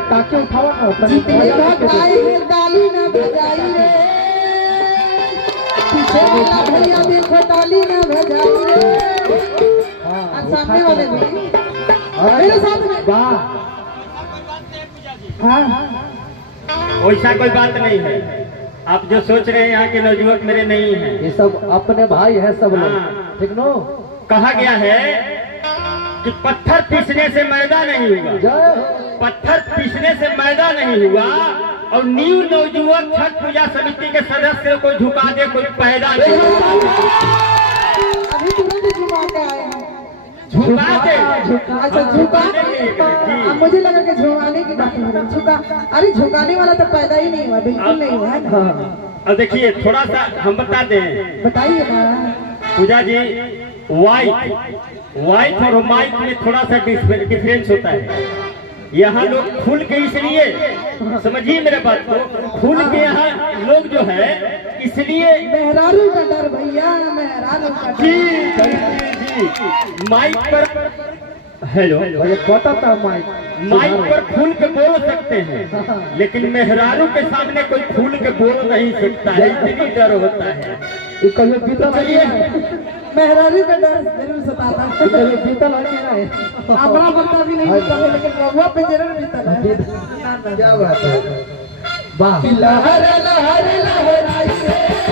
टाके उठाओ ना जितने भगाई है डाली ना बजाई रे, पीछे वाला भैया देखो डाली ना बजाई रे। और सामने वाले भी मेरे साथ में वाह। हाँ वैसा कोई बात नहीं है। आप जो सोच रहे हैं यहाँ के नौजुवक मेरे नहीं हैं। ये सब अपने भाई है सब लोग, हाँ। ठीक नो। कहा गया है कि पत्थर पीसने से मैदा नहीं हुआ, जय पत्थर पीसने से मैदा नहीं हुआ। और न्यू नौजुवक छठ पूजा समिति के सदस्य को झुका दे कोई पैदा नहीं हुआ। अभी तुरंत झुका के आए हैं। झुका दे। अच्छा झुकाने की, अब मुझे लगा कि झुकाने की बात हो रही। झुका, अरे झुकाने वाला तो पैदा ही नहीं हुआ, बिल्कुल नहीं हुआ है ना। अब देखिए थोड़ा सा हम बता दें बताइए ना। पूजा जी, वाइट और माइक में थोड़ा सा डिफरेंस होता है। यहाँ लोग खुल के इसलिए, समझिए मेरे बात को, खुल के यहाँ लोग जो है इसलिए मेहरारू का डर भैया, मेहरारू का जी डर। जी माइक पर, हेलो, पता था माइक पर खुल के बोल सकते हैं, लेकिन मेहरारू के सामने कोई खुल के बोल नहीं सकता है, इतनी डर होता है। ये कभी पीतल चलिए, मेहरारू का डर जरूर सताता है। कभी पीतल है कि नहीं? अपना पता भी नहीं पीता है, लेकिन रहुआ पे जरूर पीता है। क्या बात है, वाह। लहर लहर लहराई रे,